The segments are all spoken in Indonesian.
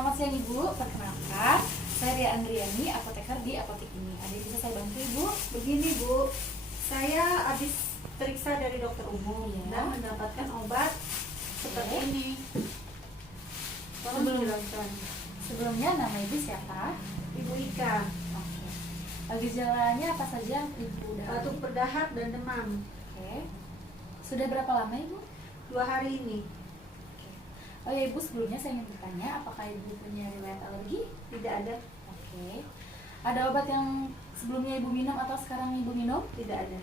Selamat siang Ibu, perkenalkan saya Ria Andriani, apoteker di apotek ini. Ada yang bisa saya bantu Ibu? Begini Bu, saya habis periksa dari dokter umum dan mendapatkan obat seperti ini. Tolong dijelaskan. Sebelumnya nama Ibu siapa? Ibu Ika, Oke. Gejalanya apa saja yang Ibu udah? batuk berdahak dan demam. Oke. Sudah berapa lama Ibu? 2 hari ini. Oh ya Ibu, sebelumnya saya ingin bertanya, apakah Ibu punya riwayat alergi? Tidak ada. Oke. Ada obat yang sebelumnya Ibu minum atau sekarang Ibu minum? Tidak ada.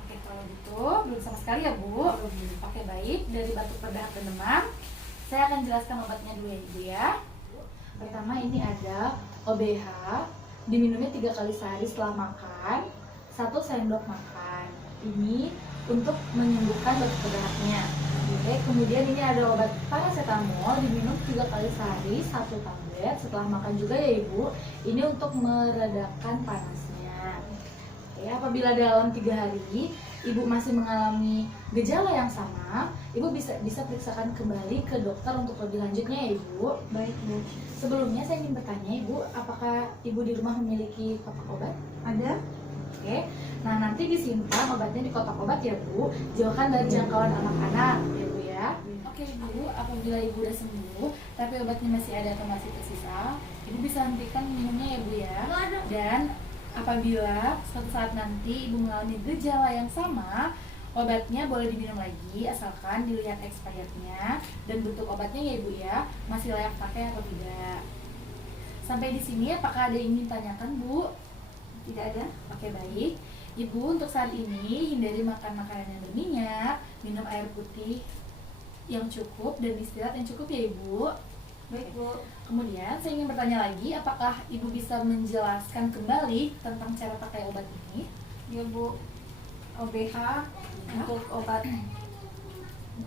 Oke, kalau gitu belum sama sekali ya Bu. Oke, baik. Dari batuk berdahak dan demam, saya akan jelaskan obatnya dulu ya Ibu ya. Pertama ini ada OBH, diminumnya 3 kali sehari setelah makan, 1 sendok makan. Ini untuk menyembuhkan batuk berdahaknya. Oke, kemudian ini ada obat paracetamol, diminum 3 kali sehari 1 tablet setelah makan juga ya Ibu. Ini untuk meredakan panasnya. Oke, apabila dalam 3 hari Ibu masih mengalami gejala yang sama, Ibu bisa periksakan kembali ke dokter untuk lebih lanjutnya ya Ibu. Baik Bu. Sebelumnya saya ingin bertanya Ibu, apakah Ibu di rumah memiliki kotak obat? Ada? Oke, nah nanti disimpan obatnya di kotak obat ya Bu. Jauhkan dari jangkauan anak-anak ya Bu ya. Oke Bu, apabila Ibu udah sembuh, tapi obatnya masih ada atau masih tersisa, Ibu bisa hentikan minumnya ya Bu ya. Dan apabila suatu saat nanti Ibu mengalami gejala yang sama, obatnya boleh diminum lagi asalkan dilihat expirednya dan bentuk obatnya ya Ibu ya, masih layak pakai atau tidak. Sampai di sini apakah ada yang ingin tanyakan Bu? Tidak ada. Oke, baik. Ibu untuk saat ini hindari makan makanan yang berminyak, minum air putih yang cukup dan istirahat yang cukup ya Ibu. Baik Bu. Kemudian saya ingin bertanya lagi, apakah Ibu bisa menjelaskan kembali tentang cara pakai obat ini? Ya Bu. OBH untuk obat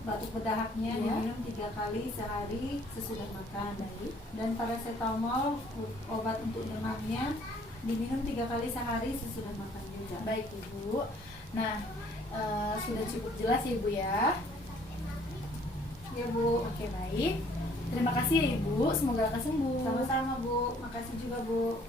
batuk berdahaknya diminum 3 kali sehari sesudah makan. Baik. Dan paracetamol obat untuk demamnya diminum 3 kali sehari sesudah makan juga. Baik Ibu. Nah, sudah cukup jelas ya Ibu ya. Ya Bu. Oke, baik. Terima kasih ya Ibu, semoga lekas sembuh. Sama-sama Bu. Makasih juga Bu.